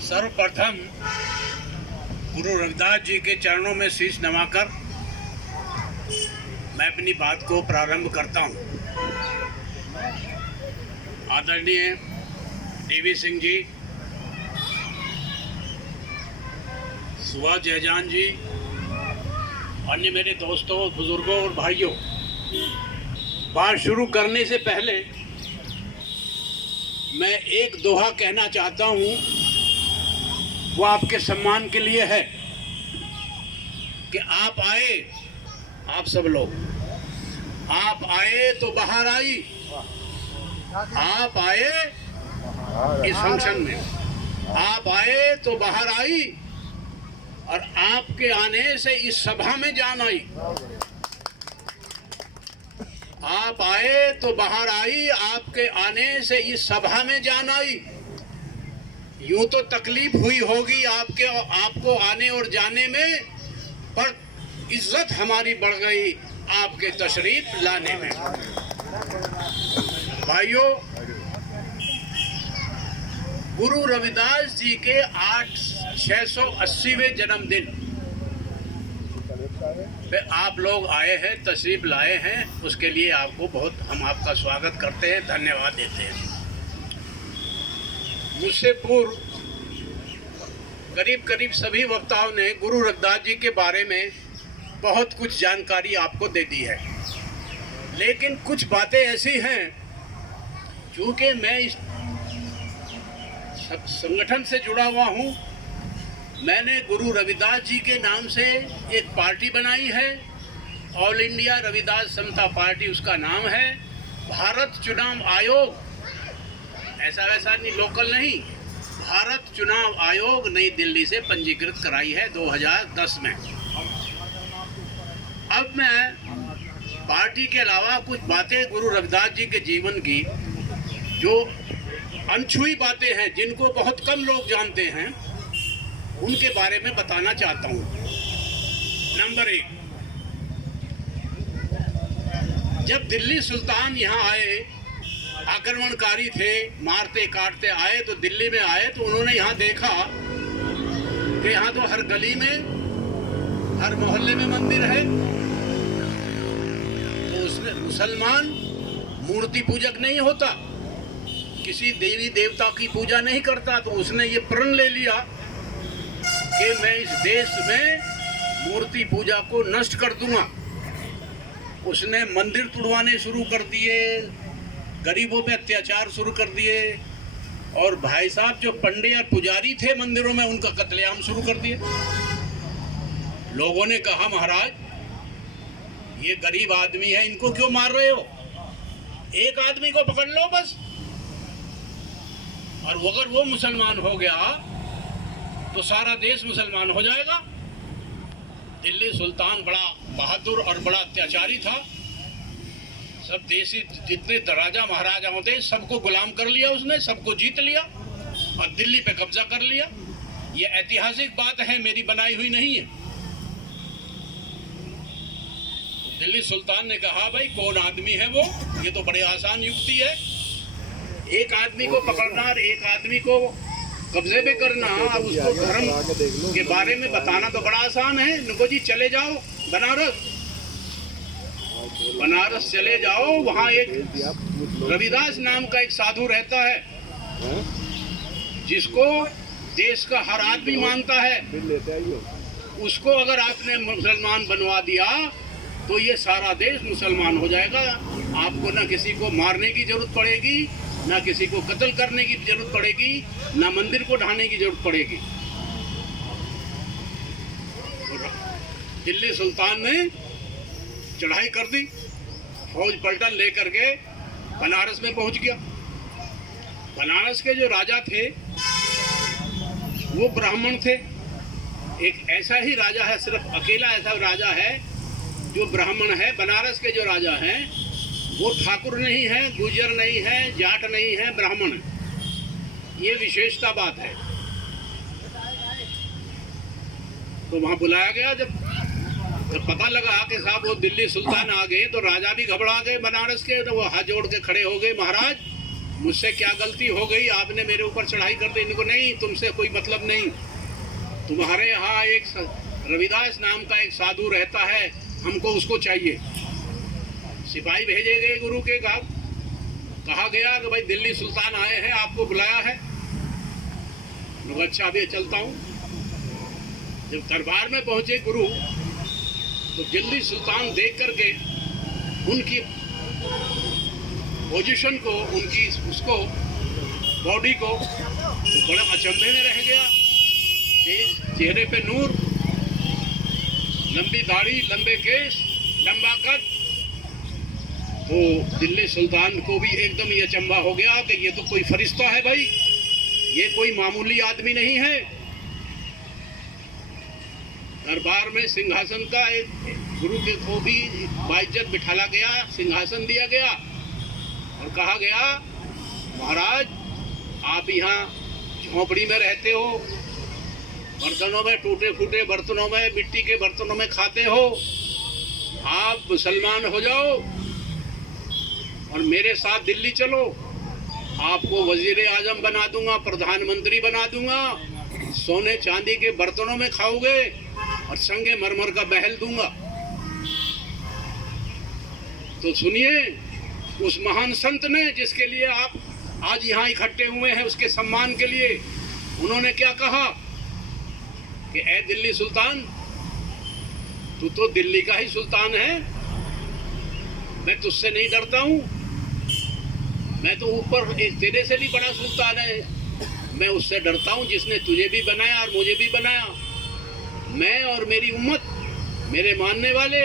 सर्वप्रथम गुरु रविदास जी के चरणों में शीश नवाकर मैं अपनी बात को प्रारंभ करता हूँ। आदरणीय टीवी सिंह जी, सुभाष जयजान जी, अन्य मेरे दोस्तों, बुजुर्गों और भाइयों, बात शुरू करने से पहले मैं एक दोहा कहना चाहता हूँ। वो आपके सम्मान के लिए है कि आप आए, आप सब लोग आप आए तो बाहर आई, आप आए इस फंक्शन में, आप आए तो बाहर आई और आपके आने से इस सभा में जान आई। आप आए तो बाहर आई, आपके आने से इस सभा में जान आई। यूं तो तकलीफ हुई होगी आपको आने और जाने में, पर इज्जत हमारी बढ़ गई आपके तशरीफ लाने में। भाइयों, गुरु रविदास जी के 680वें जन्मदिन पे आप लोग आए हैं, तशरीफ लाए हैं, उसके लिए हम आपका स्वागत करते हैं, धन्यवाद देते हैं। मुझसे पूर्व करीब सभी वक्ताओं ने गुरु रविदास जी के बारे में बहुत कुछ जानकारी आपको दे दी है, लेकिन कुछ बातें ऐसी हैं, चूँकि मैं इस संगठन से जुड़ा हुआ हूँ, मैंने गुरु रविदास जी के नाम से एक पार्टी बनाई है, ऑल इंडिया रविदास समता पार्टी उसका नाम है। भारत चुनाव आयोग, ऐसा वैसा नहीं, लोकल नहीं, भारत चुनाव आयोग नई दिल्ली से पंजीकृत कराई है 2010 में। अब मैं पार्टी के अलावा कुछ बातें गुरु रविदास जी के जीवन की, जो अनछुई बातें हैं, जिनको बहुत कम लोग जानते हैं, उनके बारे में बताना चाहता हूँ। नंबर 1, जब दिल्ली सुल्तान यहाँ आए, आक्रमणकारी थे, मारते काटते आए, तो दिल्ली में आए तो उन्होंने यहाँ देखा कि यहाँ तो हर गली में, हर मोहल्ले में मंदिर है। तो उसने, मुसलमान मूर्ति पूजक नहीं होता, किसी देवी देवता की पूजा नहीं करता, तो उसने ये प्रण ले लिया कि मैं इस देश में मूर्ति पूजा को नष्ट कर दूंगा। उसने मंदिर तुड़वाने शुरू कर दिए, गरीबों पे अत्याचार शुरू कर दिए, और भाई साहब जो पंडित और पुजारी थे मंदिरों में, उनका कत्लेआम शुरू कर दिए। लोगों ने कहा, महाराज ये गरीब आदमी है, इनको क्यों मार रहे हो? एक आदमी को पकड़ लो बस, और अगर वो मुसलमान हो गया तो सारा देश मुसलमान हो जाएगा। दिल्ली सुल्तान बड़ा बहादुर और बड़ा अत्याचारी था। सब देशी जितने राजा महाराजा होते, सबको गुलाम कर लिया उसने, सबको जीत लिया और दिल्ली पे कब्जा कर लिया। ये ऐतिहासिक बात है, मेरी बनाई हुई नहीं है। दिल्ली सुल्तान ने कहा, भाई कौन आदमी है वो? ये तो बड़े आसान युक्ति है, एक आदमी को पकड़ना और एक आदमी को कब्जे में करना, और उसको धर्म के बारे में बताना तो बड़ा आसान है। इनको जी चले जाओ बनारस चले जाओ, वहाँ एक रविदास नाम का एक साधु रहता है, जिसको देश का हर आदमी मानता है। उसको अगर आपने मुसलमान बनवा दिया तो ये सारा देश मुसलमान हो जाएगा। आपको ना किसी को मारने की जरूरत पड़ेगी, ना किसी को कत्ल करने की जरूरत पड़ेगी, ना मंदिर को ढाने की जरूरत पड़ेगी। दिल्ली सुल्तान ने चढ़ाई कर दी, फौज पलटन लेकर के बनारस में पहुंच गया। बनारस के जो राजा थे वो ब्राह्मण थे। एक ऐसा ही राजा है, सिर्फ अकेला ऐसा राजा है जो ब्राह्मण है। बनारस के जो राजा हैं वो ठाकुर नहीं है, गुर्जर नहीं है, जाट नहीं है, ब्राह्मण। ये विशेषता बात है। तो वहां बुलाया गया। जब पता लगा कि साहब वो दिल्ली सुल्तान आ गए, तो राजा भी घबरा गए बनारस के। तो वो हाथ जोड़ के खड़े हो गए, महाराज मुझसे क्या गलती हो गई, आपने मेरे ऊपर चढ़ाई कर दी। इनको नहीं, तुमसे कोई मतलब नहीं। तुम्हारे यहाँ एक रविदास नाम का एक साधु रहता है, हमको उसको चाहिए। सिपाही भेजे गए गुरु के घर, कहा गया कि भाई दिल्ली सुल्तान आए हैं, आपको बुलाया है। लोग अच्छा अभी चलता हूँ। जब दरबार में पहुंचे गुरु, तो दिल्ली सुल्तान देख करके उनकी पोजीशन को, उनकी उसको बॉडी को, तो बड़ा अचंभे में रह गया। चेहरे पे नूर, लंबी दाढ़ी, लंबे केस, लंबा कद। तो दिल्ली सुल्तान को भी एकदम ये अचंभा हो गया कि ये तो कोई फरिश्ता है भाई, ये कोई मामूली आदमी नहीं है। दरबार में सिंहासन का एक गुरु के को भी बाइज्जत बिठाला गया, सिंहासन दिया गया और कहा गया, महाराज आप यहाँ झोंपड़ी में रहते हो, बर्तनों में, टूटे फूटे बर्तनों में, मिट्टी के बर्तनों में खाते हो। आप मुसलमान हो जाओ और मेरे साथ दिल्ली चलो, आपको वजीर आजम बना दूंगा, प्रधानमंत्री बना दूंगा, सोने चांदी के बर्तनों में खाओगे और संगे मरमर का महल दूंगा। तो सुनिए, उस महान संत ने, जिसके लिए आप आज यहाँ इकट्ठे हुए हैं, उसके सम्मान के लिए उन्होंने क्या कहा कि ए दिल्ली सुल्तान, तू तो दिल्ली का ही सुल्तान है, मैं तुझसे नहीं डरता हूँ, मैं तो ऊपर एक तेरे से भी बड़ा सुल्तान है, मैं उससे डरता हूँ जिसने तुझे भी बनाया और मुझे भी बनाया। मैं और मेरी उम्मत, मेरे मानने वाले,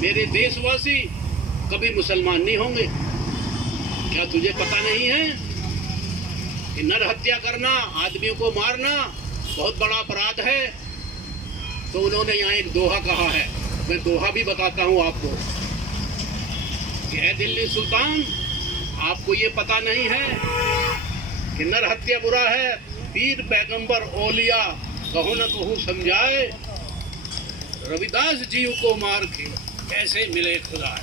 मेरे देशवासी कभी मुसलमान नहीं होंगे। क्या तुझे पता नहीं है कि नर हत्या करना, आदमियों को मारना बहुत बड़ा अपराध है? तो उन्होंने यहाँ एक दोहा कहा है, मैं दोहा भी बताता हूँ आपको कि ऐ दिल्ली सुल्तान, आपको ये पता नहीं है कि नर हत्या बुरा है, पीर पैगंबर ओलिया कहो न कहो समझाए, रविदास जीव को मार के कैसे मिले खुदा।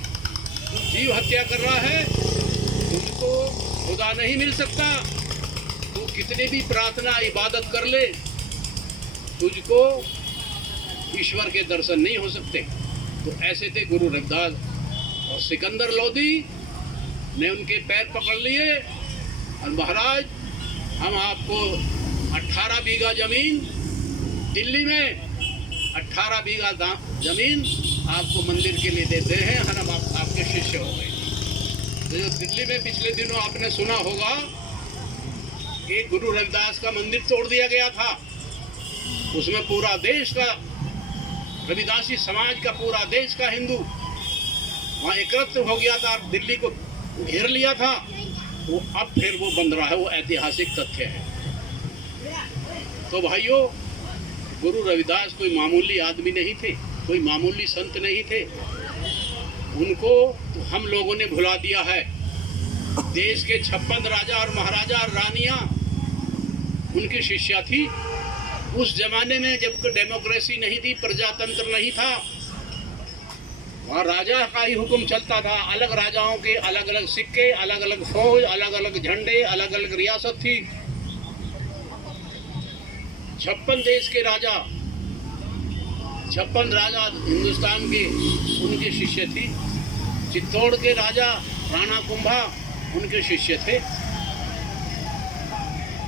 जीव हत्या कर रहा है, तुझको खुदा नहीं मिल सकता। तू कितनी भी प्रार्थना इबादत कर ले, तुझको ईश्वर के दर्शन नहीं हो सकते। तो ऐसे थे गुरु रविदास। और सिकंदर लोधी ने उनके पैर पकड़ लिए और महाराज, हम आपको 18 बीघा जमीन दिल्ली में, 18 बीघा जमीन आपको मंदिर के लिए देते हैं, हम आपके शिष्य हो गए। तो जो दिल्ली में पिछले दिनों आपने सुना होगा कि गुरु रविदास का मंदिर तोड़ दिया गया था, उसमें पूरा देश का रविदासी समाज का, पूरा देश का हिंदू वहाँ एकत्र हो गया था, दिल्ली को घेर लिया था। वो अब फिर वो बन रहा है, वो ऐतिहासिक तथ्य है। तो भाइयों, गुरु रविदास कोई मामूली आदमी नहीं थे, कोई मामूली संत नहीं थे। उनको तो हम लोगों ने भुला दिया है। देश के 56 राजा और महाराजा और रानियां उनकी शिष्या थी। उस जमाने में जब डेमोक्रेसी नहीं थी, प्रजातंत्र नहीं था, वहाँ राजा का ही हुक्म चलता था। अलग राजाओं के अलग अलग सिक्के, अलग अलग फौज, अलग अलग झंडे, अलग अलग रियासत थी। 56 देश के राजा, 56 राजा हिंदुस्तान के, उनके शिष्य थी। चित्तौड़ के राजा राणा कुंभा उनके शिष्य थे।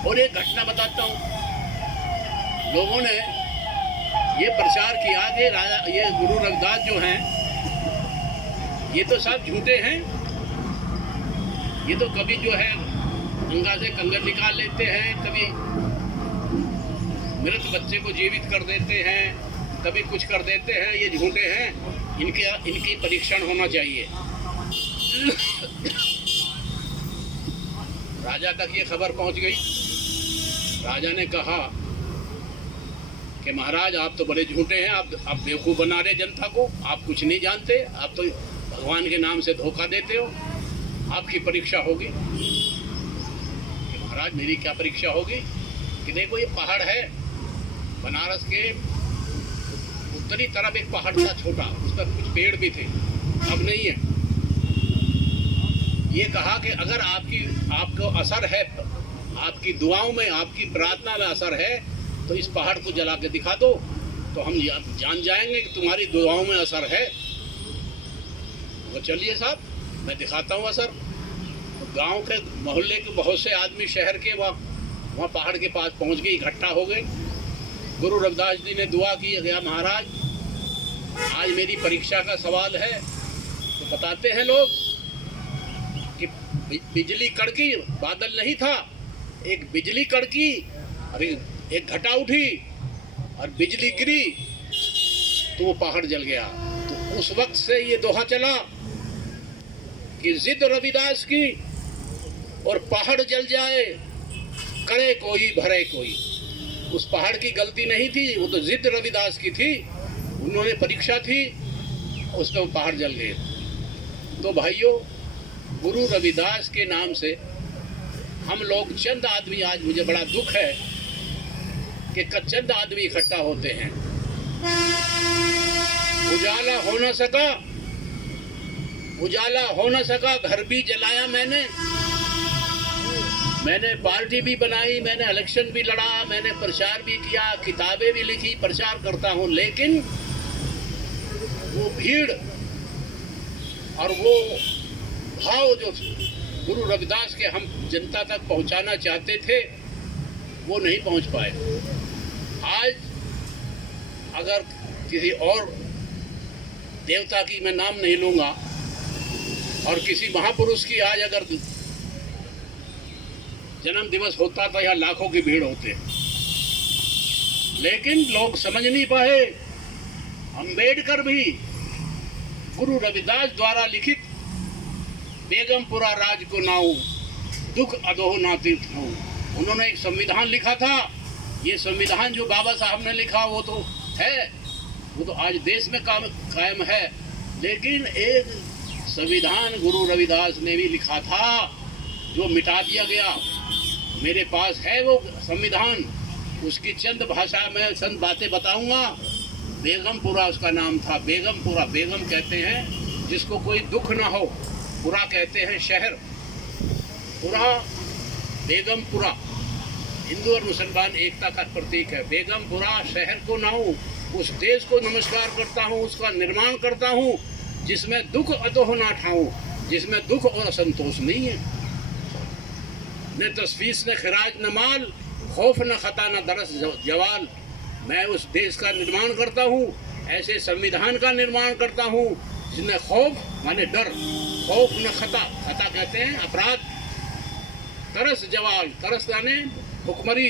और एक घटना बताता हूँ, लोगों ने ये प्रचार किया कि ये गुरु रविदास जो हैं, ये तो सब झूठे हैं, ये तो कभी जो है गंगा से कंगन निकाल लेते हैं, कभी मृत बच्चे को जीवित कर देते हैं, कभी कुछ कर देते हैं, ये झूठे हैं, इनकी परीक्षण होना चाहिए। राजा तक ये खबर पहुंच गई। राजा ने कहा कि महाराज, आप तो बड़े झूठे हैं, आप बेवकूफ़ बना रहे जनता को, आप कुछ नहीं जानते, आप तो भगवान के नाम से धोखा देते हो, आपकी परीक्षा होगी। महाराज, मेरी क्या परीक्षा होगी? कि देखो, ये पहाड़ है, बनारस के उत्तरी तरफ एक पहाड़ था छोटा, उस पर कुछ पेड़ भी थे, अब नहीं है। ये कहा कि अगर आपको असर है, आपकी दुआओं में, आपकी प्रार्थना में असर है, तो इस पहाड़ को जला के दिखा दो, तो हम जान जाएंगे कि तुम्हारी दुआओं में असर है। तो चलिए साहब, मैं दिखाता हूँ असर। गांव के, मोहल्ले के बहुत से आदमी शहर के वहाँ पहाड़ के पास पहुँच गए, इकट्ठा हो गए। गुरु रविदास जी ने दुआ की, गया महाराज आज मेरी परीक्षा का सवाल है। तो बताते हैं लोग कि बिजली कड़की, बादल नहीं था, एक बिजली कड़की और एक घटा उठी और बिजली गिरी तो वो पहाड़ जल गया। तो उस वक्त से ये दोहा चला कि जिद रविदास की और पहाड़ जल जाए, करे कोई भरे कोई। उस पहाड़ की गलती नहीं थी, वो तो जिद रविदास की थी। उन्होंने परीक्षा थी, उसमें वो पहाड़ जल गए। तो भाइयों, गुरु रविदास के नाम से हम लोग चंद आदमी, आज मुझे बड़ा दुख है कि चंद आदमी इकट्ठा होते हैं। उजाला हो न सका, उजाला हो न सका, घर भी जलाया मैंने पार्टी भी बनाई, मैंने इलेक्शन भी लड़ा, मैंने प्रचार भी किया, किताबें भी लिखी, प्रचार करता हूं, लेकिन वो भीड़ और वो भाव जो गुरु रविदास के हम जनता तक पहुंचाना चाहते थे, वो नहीं पहुंच पाए। आज अगर किसी और देवता की मैं नाम नहीं लूंगा और किसी महापुरुष की आज अगर जन्म दिवस होता तो यहाँ लाखों की भीड़ होते, लेकिन लोग समझ नहीं पाए। अंबेडकर भी गुरु रविदास द्वारा लिखित बेगमपुरा राज को नाऊ, दुख अदोह ना तीर्थ हो, उन्होंने एक संविधान लिखा था। ये संविधान जो बाबा साहब ने लिखा वो तो है, वो तो आज देश में कायम है, लेकिन एक संविधान गुरु रविदास ने भी लिखा था जो मिटा दिया गया। मेरे पास है वो संविधान, उसकी चंद भाषा में चंद बातें बताऊंगा। बेगमपुरा उसका नाम था, बेगमपुरा। बेगम कहते हैं जिसको कोई दुख ना हो, पुरा कहते हैं शहर, पुरा बेगमपुरा हिंदू और मुसलमान एकता का प्रतीक है। बेगमपुरा शहर को नाऊ, उस देश को नमस्कार करता हूँ, उसका निर्माण करता हूँ जिसमें दुख अतोह ना ठाऊं, जिसमें दुख और असंतोष नहीं है। न तस्वीस न खराज न माल, खौफ न खता न दरस जवाल। मैं उस देश का निर्माण करता हूँ, ऐसे संविधान का निर्माण करता हूँ जिसमें खौफ माने डर, खौफ न खता, खता कहते हैं अपराध, तरस जवाल, तरस यानी भुखमरी,